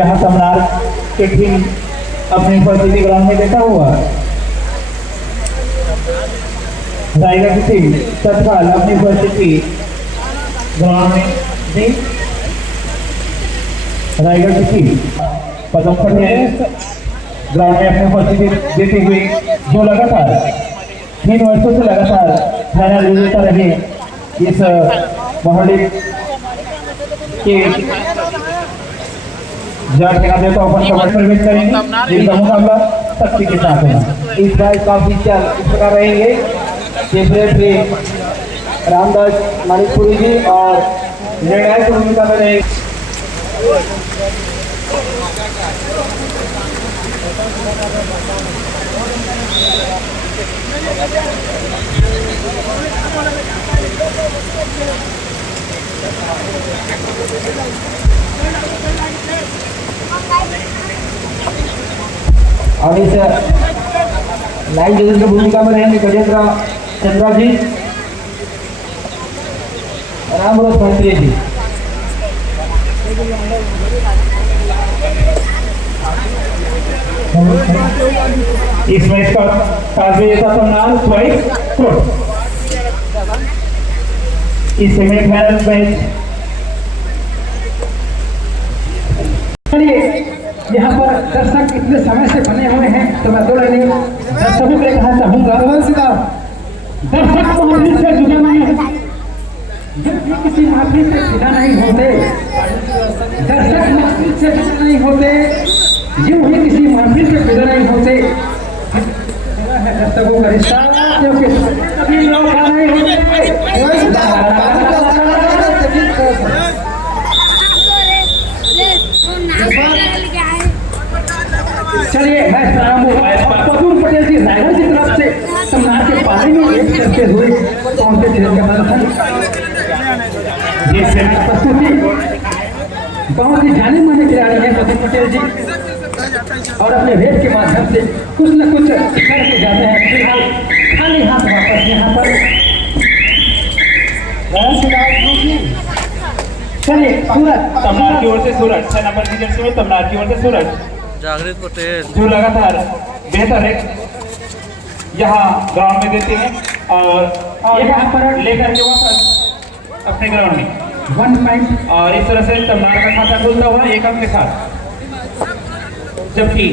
यहाँ तमनार के टीम अपनी उपस्थिति ग्राउंड में देखा हुआ रायगढ़ की टीम तत्काल अपनी उपस्थिति ग्राउंड में दी। रायगढ़ की टीम पदम पटेल ग्राउंड में अपनी उपस्थिति देती हुई जो लगातार 3 वर्षों से लगातार फाइनल विजेता रहे इस मोहल्ले के देवता ओपन कबड्डी प्रवेश करेंगे जिनका मुकाबला शक्ति के साथ होगा। इस बार काफी चल इस प्रकार रहेंगे रेफरी रामदास मणिपुरी जी और निर्णायक भूमिका में रहेंगे। और इस लाइन जजेस की भूमिका में रहेंगे गजेंद्र चंद्रा जी, रामरोज मंत्री जी। इस मैच का विजेता सम्मान ट्वाइस कोट। इस सेमीफाइनल मैच यहाँ पर दर्शक इतने समय से बने हुए हैं तो मैं दो लाइनें सभी को कहना चाहूंगा। दर्शक महफिल से जुड़े नहीं है, जब भी किसी महफिल से जुड़ा नहीं होते, दर्शक महफिल से जुड़े नहीं होते, यूं ही किसी महफिल से जुड़े नहीं होते। दर्शकों का रिश्ता क्योंकि कभी लोग नहीं होते। चलिए मैं पदम पटेल जी रायगढ़ की तरफ से तमनार के पानी में एक करते हुए पहुंचे थे। ये प्रस्तुति बहुत ही जाने माने खिलाड़ी हैं पदम पटेल जी और अपने वेद के माध्यम से कुछ न कुछ करके जाते हैं। फिलहाल खाली हाथ वापस यहाँ पर। चलिए सूरज तमनार की ओर से सूरज 6 नंबर की जर्सी में तमनार की ओर से सूरज जागृत पटेल जो लगातार बेहतर है यहाँ ग्राउंड में देते हैं और यहाँ पर लेकर के वापस अपने ग्राउंड में 1 पॉइंट और इस तरह से तमनार का खाता खुलता हुआ 1 अंक के साथ। जबकि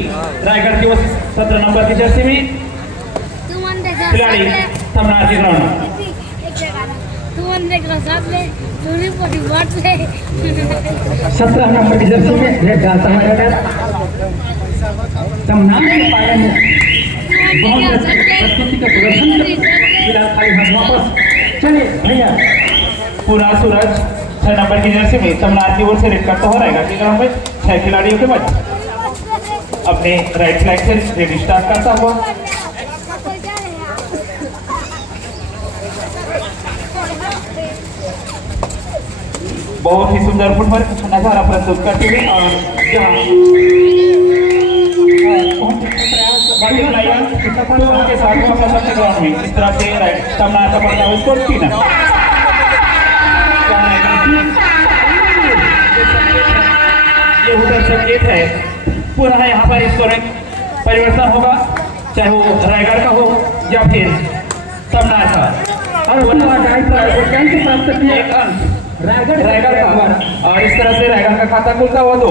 रायगढ़ की ओर 17 नंबर की जर्सी में खिलाड़ी तमनार के ग्राउंड में 17 नंबर की जर्सी में रेड डालता है तमनार के पाले में बहुत प्रस्तुति का प्रदर्शन फिलहाल खाली हाथ वापस। चलिए भैया पूरा सूरज 6 नंबर की जर्सी में तमनार की ओर से रेड करता हो रहेगा कि ग्राउंड में 6 खिलाड़ियों के बाद अपने राइट फ्लैग से रेड स्टार्ट करता हुआ बहुत ही सुंदर फुटबॉल नजारा प्रस्तुत करते हुए और के साथ ग्राउंड में इस तरह से तमनार का पड़ता है उसको 3 ये उधर संकेत है पुनः यहाँ पर स्कोरिंग परिवर्तन होगा, चाहे वो रायगढ़ का हो या फिर तमनार का। और रायगढ़ का और इस तरह से रायगढ़ का खाता खुलता हुआ 2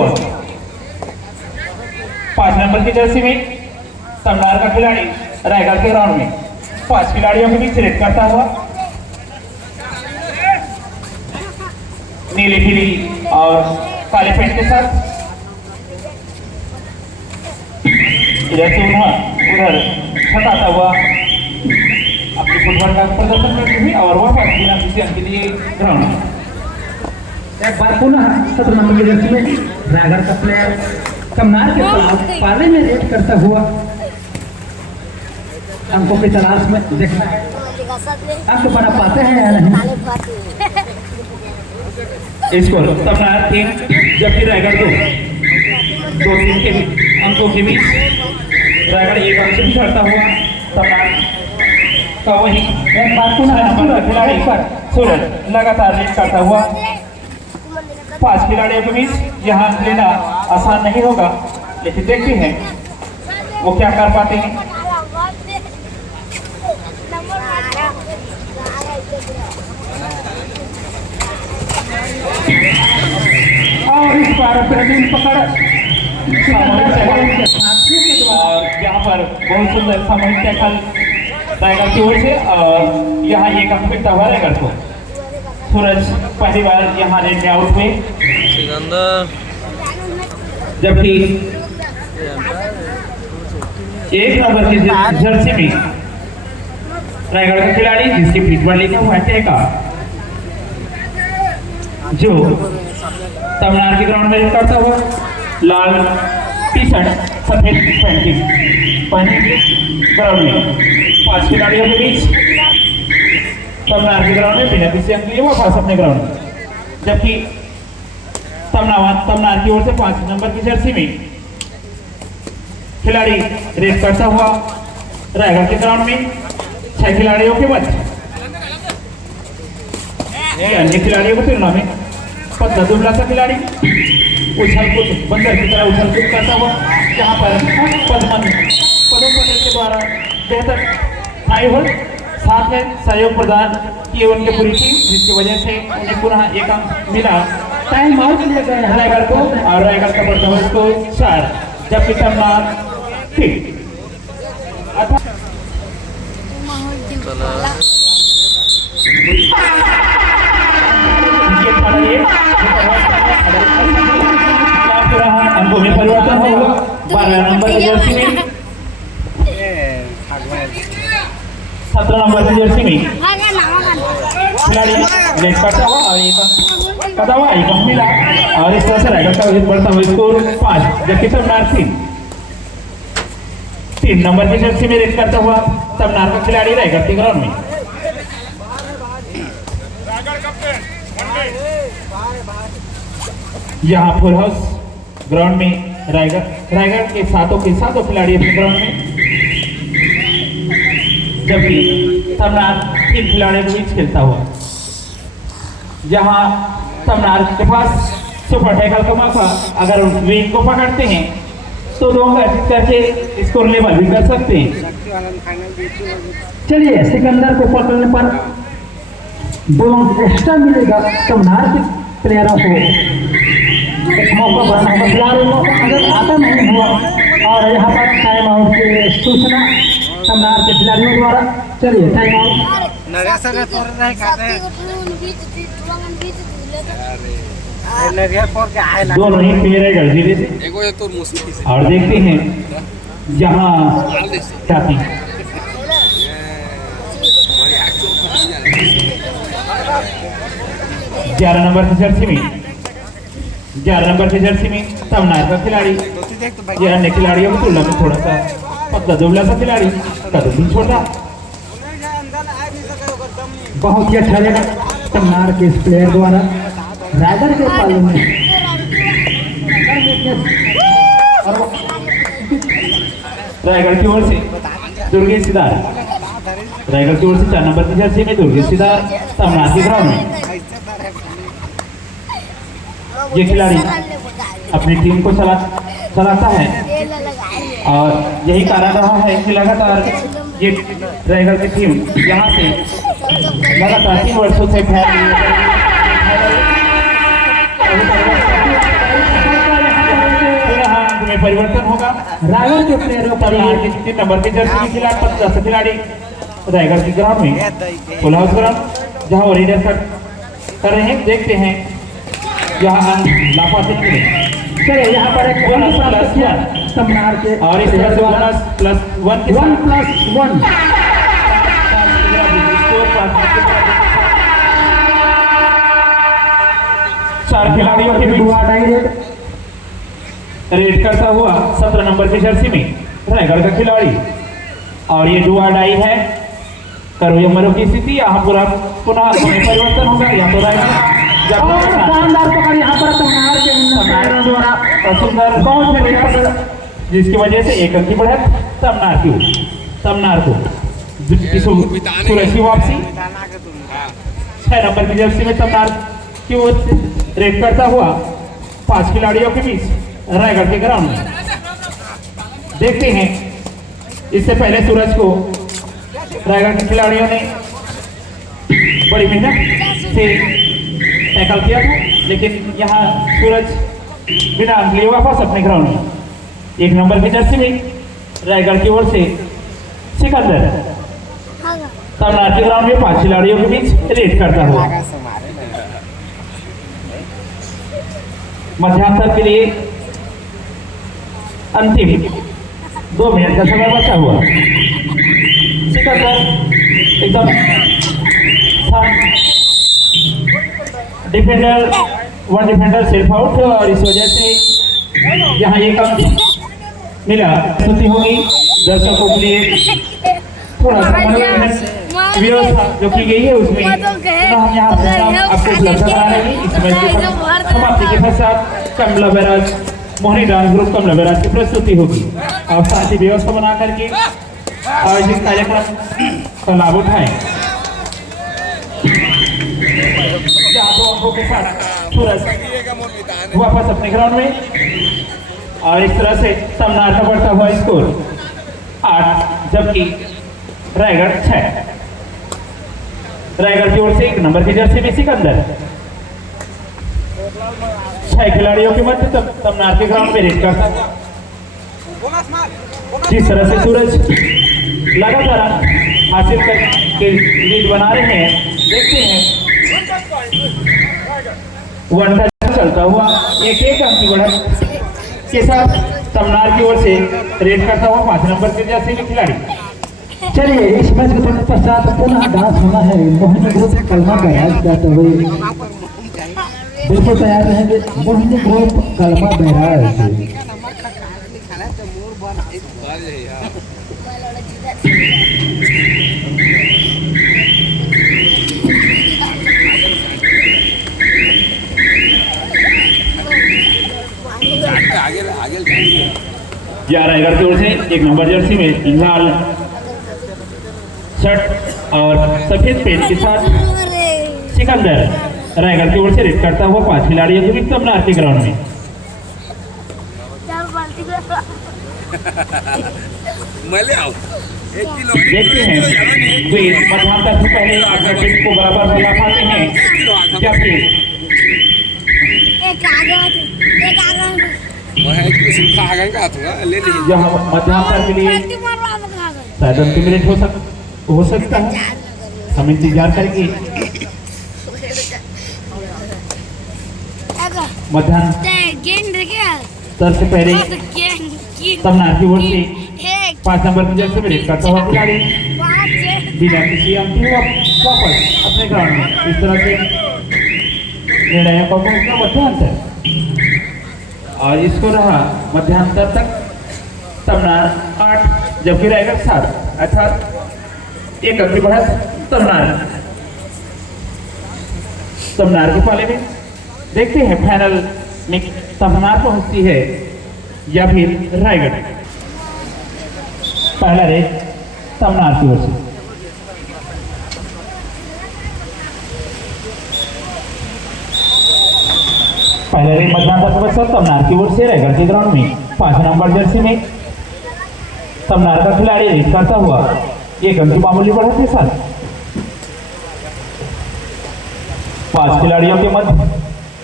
5 नंबर की जर्सी में तमनार का खिलाड़ी रायगढ़ के ग्राउंड में 5 खिलाड़ियों के बीच रेड करता हुआ नीली पीली और काले पेंट के साथ इधर से उधर छटाता हुआ अपनी फुटबॉल का प्रदर्शन करते हुए और वापस बिना किसी अंक के लिए ग्राउंड। एक बार पुनः 17 नंबर की जर्सी में रायगढ़ का प्लेयर तमनार के खिलाफ पाले में रेड करता हुआ अंकों की तलाश में देखना है अंक बना पाते हैं या नहीं। स्कोर तमनार 3 जबकि रायगढ़ 2 टीम के अंकों के बीच रायगढ़ 1 अंक से पिछड़ता हुआ तमनार का वही एक बार पुनः खिलाड़ी पर सूरज लगातार रेड करता हुआ 5 खिलाड़ियों के बीच यहाँ लेना आसान नहीं होगा, लेकिन देखते हैं वो क्या कर पाते हैं। और इस बार प्रवीण पकड़ और यहाँ पर बहुत सुंदर सामूहिक टैकल टाइगर की ओर से, और यहाँ एक अंक मिलता हुआ टाइगर को। सूरज पहली बार यहाँ रेड में आउट हुए, जबकि 1 नंबर की जर्सी में टाइगर का खिलाड़ी जिसके पीठ पर लिखा हुआ है टेका, जो तमिलनाडु के ग्राउंड में करता हुआ लाल टी शर्ट सफेद पैंटिंग पहने ग्राउंड में 5 खिलाड़ियों के बीच तमिलनाडु के ग्राउंड में बिना किसी अंक लिए वापस अपने ग्राउंड में, जबकि तमिलनाडु की ओर से 5 नंबर की जर्सी में खिलाड़ी रेस करता हुआ रायगढ़ के ग्राउंड में 6 खिलाड़ियों के मध्य अन्य खिलाड़ियों की तुलना में पतला दुबला सा खिलाड़ी उछल कूद बंदर की तरह उछल कूद करता हुआ, जहाँ पर पदों के द्वारा बेहतर आए हो, साथ में सहयोग प्रदान किए उनके पूरी टीम, जिसकी वजह से उन्हें पुनः एक अंक मिला। टाइम आउट लिए गए हैं रायगढ़ को, और रायगढ़ का परफॉर्मेंस को 4, जबकि तमिलनाडु 3। अंकों में परिवर्तन होगा। 12 नंबर की जर्सी में 17 नंबर की जर्सी में खिलाड़ी रेड करता हुआ और एक अंक मिला, और इस तरह से रायगढ़ का बढ़ता हुआ स्कोर 5, जबकि तमिलनाडु 3 नंबर की जर्सी में रेड करता हुआ तमिलनाडु का खिलाड़ी रायगढ़ के ग्राउंड में। यहाँ फुल हाउस ग्राउंड में रायगढ़ के सातों खिलाड़ी अपने ग्राउंड में, जबकि तमिलनाडु 3 खिलाड़ियों के बीच खेलता हुआ, जहां तमिलनाडु के पास सुपर टैकल का मौका, अगर विंग को पकड़ते हैं तो 2 अंक करके स्कोर लेवल भी कर सकते हैं। चलिए, सिकंदर को पकड़ने पर 2 अंक एक्स्ट्रा मिलेगा तमिलनाडु के प्लेयरों को, एक मौका बनाना होगा। फिलहाल अगर आता नहीं हुआ, और यहाँ पर टाइम आउट की सूचना तमिलनाडु के खिलाड़ियों द्वारा। चलिए, टाइम आउट दोनों ही प्लेयर जिले से, और देखते हैं जहाँ जाती 11 नंबर की जर्सी में 11 नंबर की जर्सी में तमिलनाडु का खिलाड़ी, ये अन्य खिलाड़ियों की तुलना में थोड़ा सा पतला दुबला सा खिलाड़ी, कदम नहीं छोड़ रहा। बहुत ही अच्छा लगा तमिलनाडु के इस प्लेयर द्वारा रायगढ़ के पाले में। रायगढ़ की ओर से दुर्गेश सिदार, रायगढ़ की ओर से 4 नंबर की जर्सी में दुर्गेश सिदार तमिलनाडु के ग्राउंड में। ये खिलाड़ी अपनी टीम को चलाता है, और यही कारण रहा है कि लगातार ये रायगढ़ की टीम यहाँ से लगातार 3 वर्षों से में परिवर्तन होगा। रायगढ़ के प्लेयरों पर 3 नंबर की जर्सी के खिलाफ 50 खिलाड़ी रायगढ़ के ग्राउंड में फुल हाउस ग्राउंड, जहाँ वो रीडर कर रहे हैं। देखते हैं यहाँ लाफाते चलिए, यहाँ पर एक बोनस प्राप्त किया तमिलनाडु के, और इस तरह से बोनस +1 के साथ 1+1 4 खिलाड़ियों के बीच रेड करता हुआ 17 नंबर की जर्सी में रायगढ़ का खिलाड़ी, और ये डुआ डाई है, करो या मरो की स्थिति। यहाँ पुनः परिवर्तन होगा, या तो रायगढ़ शानदार पकड़ यहाँ पर तमिलनाडु के द्वारा सुंदर कौन से पकड़, जिसकी वजह से 1 अंक की बढ़त तमिलनाडु को। सूरज की वापसी 6 नंबर की जर्सी में तमिलनाडु की ओर से रेड करता हुआ 5 खिलाड़ियों के बीच रायगढ़ के ग्राउंड में। देखते हैं, इससे पहले सूरज को रायगढ़ के खिलाड़ियों ने बड़ी मेहनत से टैकल किया था, लेकिन यहाँ सूरज बिना अंक लिए वापस अपने ग्राउंड में। 1 नंबर की जर्सी में रायगढ़ की ओर से सिकंदर तमनार के ग्राउंड में 5 खिलाड़ियों के बीच रेड करता हुआ। मध्यांतर के लिए अंतिम 2 मिनट का समय बचा हुआ। सिकंदर एकदम डिफेंडर 1 डिफेंडर सेल्फ आउट, और इस वजह से यहाँ एक अंक मिला। स्थिति होगी दर्शकों के लिए थोड़ा सा मनोरंजन व्यवस्था जो की गई है उसमें हम यहाँ प्रोग्राम आपको उपलब्ध करा रहे हैं। इस मैच के समाप्ति के पश्चात कमला बैराज मोहनी डांस ग्रुप कमला बैराज की प्रस्तुति होगी। आप शांति व्यवस्था बना करके आयोजित कार्यक्रम का लाभ उठाएं। जहाँ 2 अंकों के साथ सूरज वापस अपने ग्राउंड में, और इस तरह से तमनार का बढ़ता हुआ स्कोर 8, जबकि रायगढ़ 6। रायगढ़ की ओर से 1 नंबर की जर्सी में सिकंदर 6 खिलाड़ियों के मध्य तमनार के ग्राउंड में रेड करता है। जिस तरह से सूरज लगातार हासिल करके लीड बना रहे हैं, देखते हैं 1 टच चलता हुआ 1 अंक की बढ़त के साथ तमनार की ओर से रेड करता हुआ 5 नंबर के जर्सी में खिलाड़ी। चलिए, इस मैच के तुरंत पश्चात पुनः डांस होना है। मोहिनी ग्रुप कलमा बैराज जाते हुए बिल्कुल तैयार रहेंगे। मोहिनी ग्रुप कलमा बैराज या रायगढ़ की ओर से 1 नंबर जर्सी में लाल शर्ट और सफेद पेंट के साथ सिकंदर रायगढ़ की ओर से रेड करता हुआ 5 खिलाड़ियों के बीच तमनार के ग्राउंड में। देखते हैं वे मध्यांतर से पहले आगे को बराबर फैला पाते हैं या फिर यहाँ मध्यांतर के लिए शायद अंतिम मिनट हो सकता है। हम इंतजार करेंगे। मध्यांतर से पहले तमनार की ओर से 5 नंबर की जर्सी में रेड करता हुआ खिलाड़ी बिना किसी अंक के वापस अपने ग्राउंड में। इस तरह से निर्णय का पहुंचना मध्यांतर, और इसको रहा मध्यांतर तक तमनार 8 जबकि रायगढ़ 7, अर्थात 1 अंक की बढ़त तमनार के पाले में। देखते हैं फाइनल में तमनार पहुंचती है या फिर रायगढ़। पहला रेड तमनार की ओर से। पहले रेड मध्यांतर के बच्चा तमनार की ओर से रायगढ़ के ग्राउंड में 5 नंबर जर्सी में तमनार का खिलाड़ी रेड करता हुआ 1 अंक की मामूली बढ़त के साथ 5 खिलाड़ियों के मध्य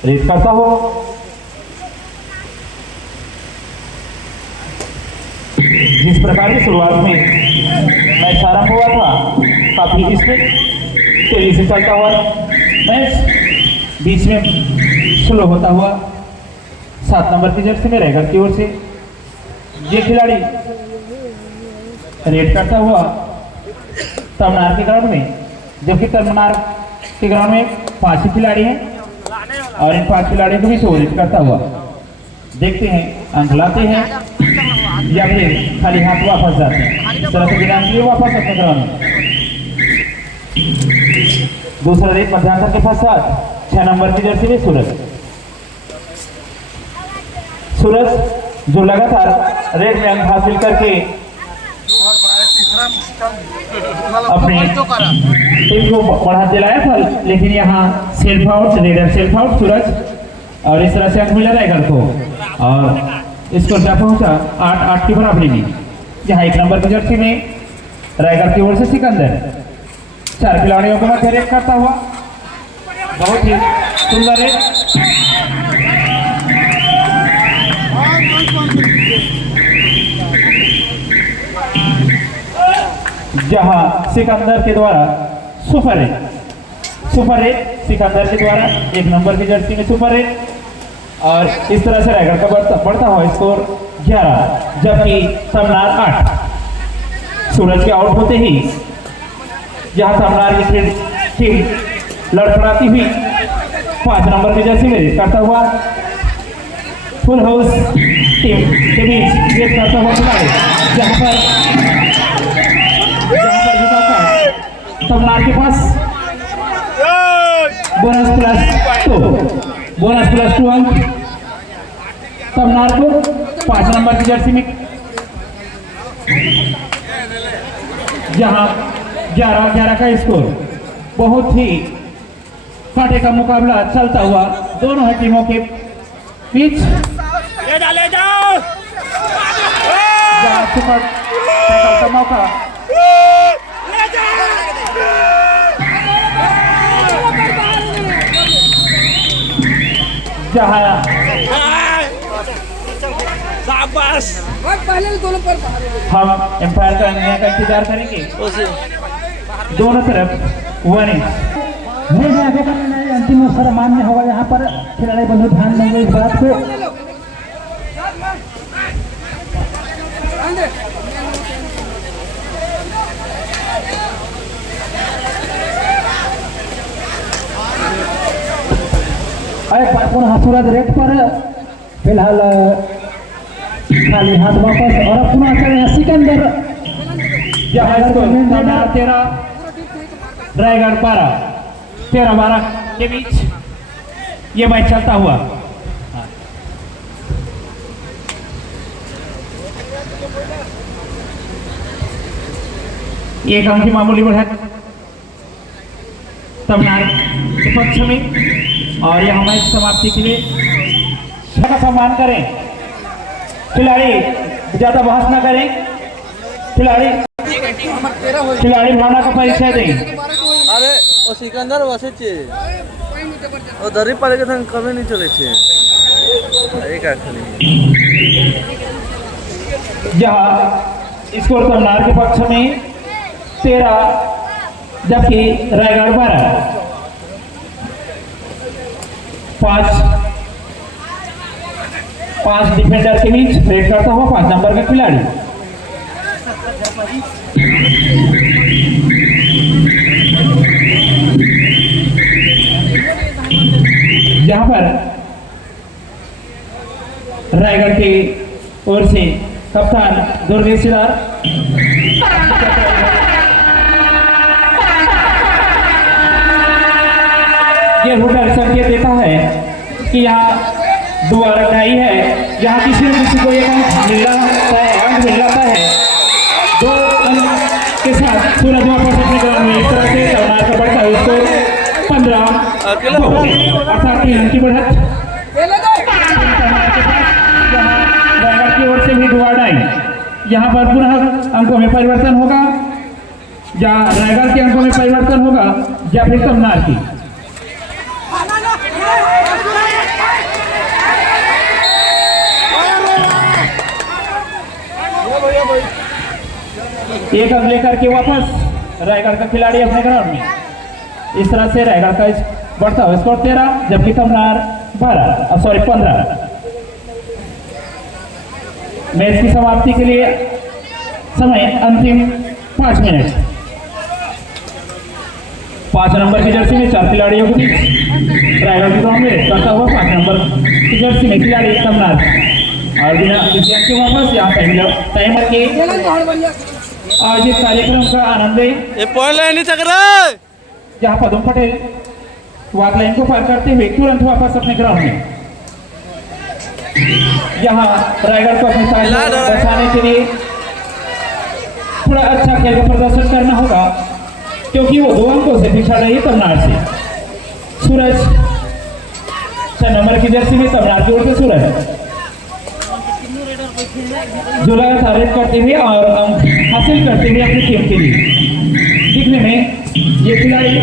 रेड करता हुआ। जिस प्रकार की शुरुआत में मैच आरंभ हुआ था, काफी स्पीड तेजी से चलता हुआ मैच बीच में स्लो होता हुआ 7 नंबर की जर्सी में रायगढ़ की ओर से ये खिलाड़ी रेड करता हुआ तमनार के ग्राउंड में, जबकि तमनार के ग्राउंड में 5 खिलाड़ी हैं और इन 5 खिलाड़ियों को भी शो रेड करता हुआ। देखते हैं अंक लाते हैं या फिर खाली हाथ वापस जाते हैं। इस तरह से बिना अंक लिए वापस अपने ग्राउंड में। दूसरा रेड मध्यांतर के पश्चात 6 नंबर की जर्सी में सूरज जो लगातार रेड में अंक हासिल करके अपनी टीम को बढ़ा दिलाया था, लेकिन यहाँ self out, raider self out Suraj, और इस तरह से अंक मिला रायगढ़ को और स्कोर क्या पहुंचा 8-8 की बराबरी में। यहाँ 1 नंबर की जर्सी में रायगढ़ की ओर से सिकंदर 4 खिलाड़ियों को मध्य रेड करता हुआ बहुत ही सुंदर है। जहां सिकंदर के द्वारा सुपर हिट सिकंदर के द्वारा 1 नंबर की जर्सी में सुपर हिट, और इस तरह से रायगढ़ का बढ़ता हुआ स्कोर 11, जबकि तमनार 8। सूरज के आउट होते ही जहां तमनार की टीम लड़खड़ाती हुई 5 नंबर की जर्सी में करता हुआ फुल हाउस टीम के बीच रेड करता हुआ खिलाड़ी, जहां पर तमनार के पास बोनस प्लस 2 अंक तमनार को 5 नंबर की जर्सी में, जहां 11-11 का स्कोर। बहुत ही कांटे का मुकाबला चलता हुआ दोनों ही टीमों के बीच। ले जाओ का मौका जहाँ हम एम्पायर का निर्णय का इंतजार करेंगे। दोनों तरफ 1 इंच अंतिम अवसर मान्य होगा। यहाँ पर खिलाड़ी बंधु ध्यान देंगे इस बात को। पुनः सूरज रेट पर फिलहाल खाली हाथ वापस, और पुनः चले सिकंदर। यहाँ इसको 13 रायगढ़ 13-12 के बीच ये मैच चलता हुआ। एक अंक की मामूली बढ़त तमनार के पक्ष में, और यह मैच समाप्ति के लिए सबका सम्मान करें। खिलाड़ी ज्यादा बहस ना करें, खिलाड़ी भावना का परिचय दें। अरे वो सिकंदर बसे वो दरी पाले के संग कभी नहीं चले एक जहाँ स्कोर तमनार के पक्ष में 13, जबकि रायगढ़ 12। 5 डिफेंडर के बीच रेड करता हुआ 5 नंबर का खिलाड़ी। जहां पर रायगढ़ की ओर से कप्तान दुर्गेशदार ये हुटर संकेत देता है कि यहाँ दुआ रखाई है, यहाँ किसी न किसी को एक अंक मिल जाता है। 2 अंक के साथ सूरज वापस अपने ग्राउंड में इस तरह से तमनार का बढ़ता है उसको 15-2, अर्थात 3 अंक की बढ़त। रायगढ़ की ओर से भी दुआ डाई। यहाँ पर पुनः अंकों में परिवर्तन होगा, या रायगढ़ के अंकों में परिवर्तन होगा या फिर तमनार की। एक अंक लेकर के वापस रायगढ़ का खिलाड़ी अपने ग्राउंड में। इस तरह से रायगढ़ का बढ़ता हुआ स्कोर 13, जबकि तमनार 15। मैच की समाप्ति के लिए समय अंतिम 5 मिनट। 5 नंबर की जर्सी में 4 खिलाड़ियों के बीच रायगढ़ की ग्राउंड में करता हुआ 5 नंबर की जर्सी में खिलाड़ी तमनार, और बिना किसी अंक के वापस यहाँ टाइमर के आज इस कार्यक्रम का आनंद है। जहाँ पदम पटेल वाक लाइन को पार करते हुए तुरंत वापस अपने ग्राउंड में, यहाँ रायगढ़ को अपनी साइड बचाने के लिए थोड़ा अच्छा खेल का प्रदर्शन करना होगा, क्योंकि वो 2 अंकों से पिछड़ रही है तमिलनाडु से। सूरज 6 नंबर की जर्सी में तमिलनाडु की ओर से सूरज जो लगातार रेड करते हुए और अंक हासिल करते हुए अपनी टीम के लिए। दिखने में ये खिलाड़ी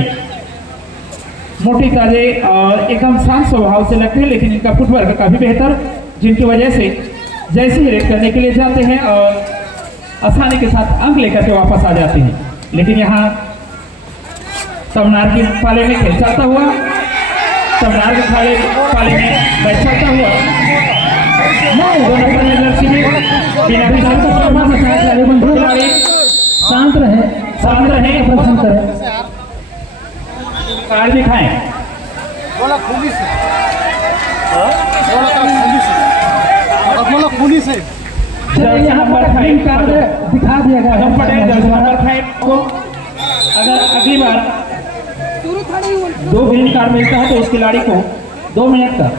मोटे ताजे और एकदम शांत स्वभाव से लगते हैं, लेकिन इनका फुटवर्क काफी बेहतर, जिनकी वजह से जैसे ही रेड करने के लिए जाते हैं और आसानी के साथ अंक लेकर के वापस आ जाते हैं। लेकिन यहाँ तमिलनाडु की पाले में खेल चलता हुआ, तमिलनाडु के पाले में मैच चलता हुआ। शांत रहे, शांत रहे, पसंद करें। कार्ड दिखाएं। चलिए यहाँ पर ग्रीन कार्ड दिखा दिया गया है। पटेल जर्सी नंबर 5 को अगर अगली बार 2 ग्रीन कार्ड मिलता है तो उस खिलाड़ी को 2 मिनट का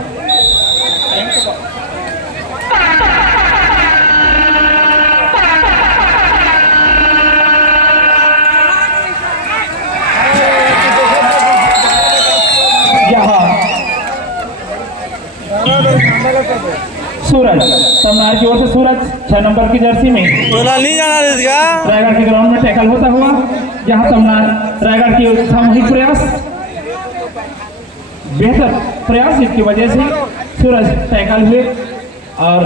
सूरज तमिलनाडु की ओर से सूरज 6 नंबर की जर्सी में नहीं जाना रायगढ़ के ग्राउंड में टैकल होता हुआ, जहां तमिलनाडु रायगढ़ की सामूहिक प्रयास बेहतर प्रयास जिसकी वजह से सूरज टैकल हुए और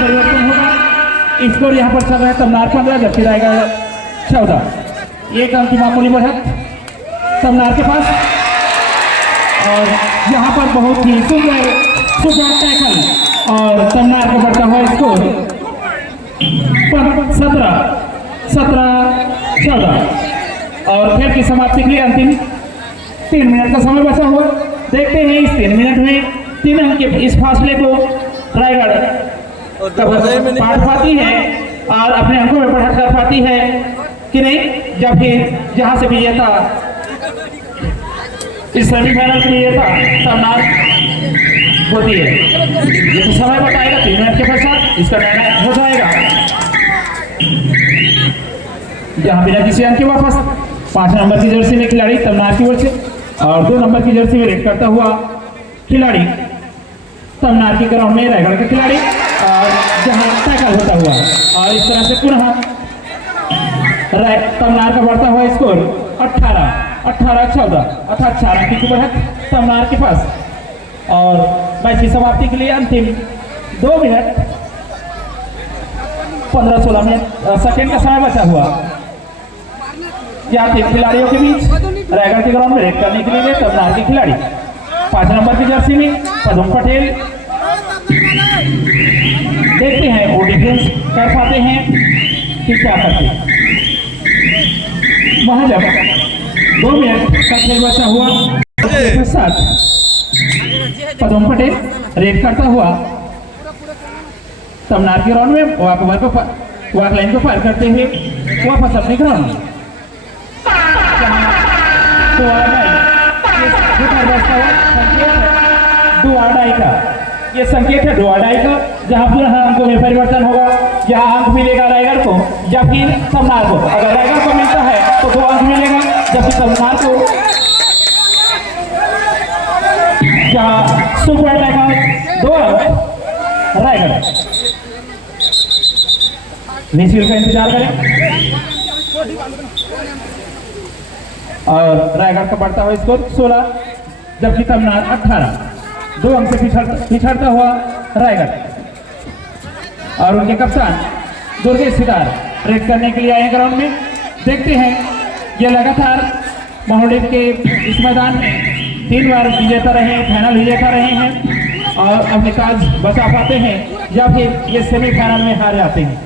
परिवर्तन होगा। स्कोर यहाँ पर चल रहा है तमिलनाडु 15 जबकि रायगढ़ 14। एक अंक की मामूली बढ़त तमिलनाडु के पास और यहाँ पर बहुत ही सुंदर टैकल और तमिलनाडु का बढ़ता हुआ स्कोर 17-14 और खेल की समाप्ति के लिए अंतिम 3 मिनट का समय बचा हुआ। देखते हैं इस 3 मिनट में 3 अंक के इस फासले को रायगढ़ पाट पाती है और अपने अंकों में बढ़त कर पाती है कि नहीं, जब फिर जहाँ से विजेता इस सेमीफाइनल के लिए तमिलनाडु होती है। ये तो समय बताएगा 3 मिनट के पश्चात इसका निर्णय हो जाएगा। जहां बिना किसी अंक के वापस 5 नंबर की जर्सी में खिलाड़ी तमिलनाडु की ओर से और 2 नंबर की जर्सी में रेड करता हुआ खिलाड़ी तमिलनाडु के ग्राउंड में रायगढ़ का खिलाड़ी और जहां टैकल होता हुआ और इस तरह से पुनः तमिलनाडु का बढ़ता हुआ स्कोर 18-14 अर्थात 4 अंक की बढ़त तमिलनाडु के पास और मैच की समाप्ति के लिए अंतिम 2 मिनट 15-16 सेकेंड का समय बचा हुआ। यहाँ 3 खिलाड़ियों के बीच रायगढ़ के ग्राउंड में रेड करने के लिए तमिलनाडु के खिलाड़ी 5 नंबर की जर्सी में पदम पटेल। देखते हैं वो डिफेंस कर पाते हैं कि क्या करते हैं। वहां जब 2 मिनट का खेल बचा हुआ के साथ पदम पटेल रेड करता हुआ तमिलनाडु के ग्राउंड में वॉक लाइन को पार करते हुए वापस अपने ग्राउंड में ये संकेत है डुआडाई का, जहां पुनः अंकों में परिवर्तन होगा। यहाँ अंक मिलेगा रायगढ़ को या फिर तमिलनाडु को। अगर रायगढ़ को मिलता है तो 2 अंक मिलेगा, जबकि तमिलनाडु को जहाँ सुपर टैकल 2 अंक रायगढ़। निश्चित का इंतजार करें और रायगढ़ का बढ़ता हुआ स्कोर 16 जबकि तमिलनाडु 18। 2 अंक से पिछड़ता हुआ रायगढ़ और उनके कप्तान दुर्गेश सिदार रेड करने के लिए आए ग्राउंड में। देखते हैं ये लगातार महोदय के इस मैदान में 3 बार विजेता रहे, फाइनल विजेता रहे हैं और अपने ताज बचा पाते हैं या फिर ये सेमीफाइनल में हार जाते हैं।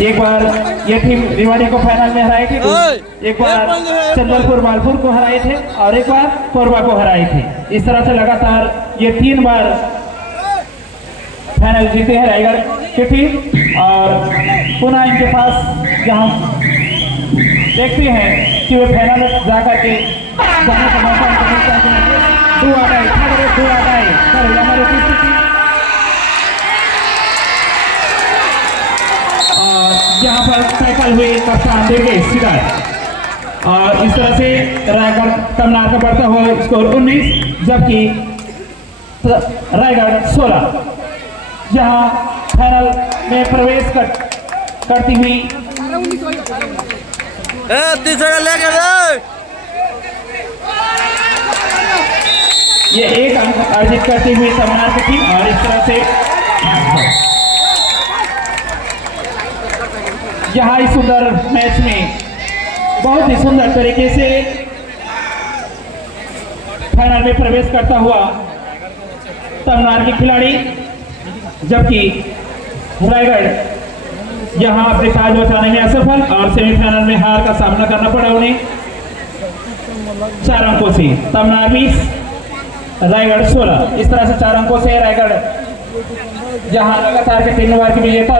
एक बार ये टीम रेवाड़ी को फाइनल में हराई थी, एक बार चंद्रपुर मालपुर को हराए थे और एक बार कोरबा को हराए थे। इस तरह से लगातार ये 3 बार फाइनल जीते हैं रायगढ़ की टीम और पुनः इनके पास जहां देखते हैं कि वे फाइनल जाकर के जहाँ का मौका उनको मिलता है कि 2 आदाय ठगरे 2 आदाय कर हमारे उपस्थिति और यहाँ पर साइकिल हुई कप्तान देंगे सीधा और इस तरह से रायगढ़ तमनार का बढ़ता हुआ स्कोर 19 जबकि रायगढ़ 16 जहां फाइनल में प्रवेश करती हुई ये 1 अंक अर्जित करती हुई तमनार की टीम और इस तरह से यहाँ इस सुंदर मैच में बहुत ही सुंदर तरीके से फाइनल में प्रवेश करता हुआ तमनार के खिलाड़ी जबकि रायगढ़ यहाँ अपने ताज बचाने में असफल और सेमीफाइनल में हार का सामना करना पड़ा उन्हें 4 अंकों से। तमनार 20 रायगढ़ 16 इस तरह से 4 अंकों से रायगढ़ जहां लगातार के 3 बार की विजेता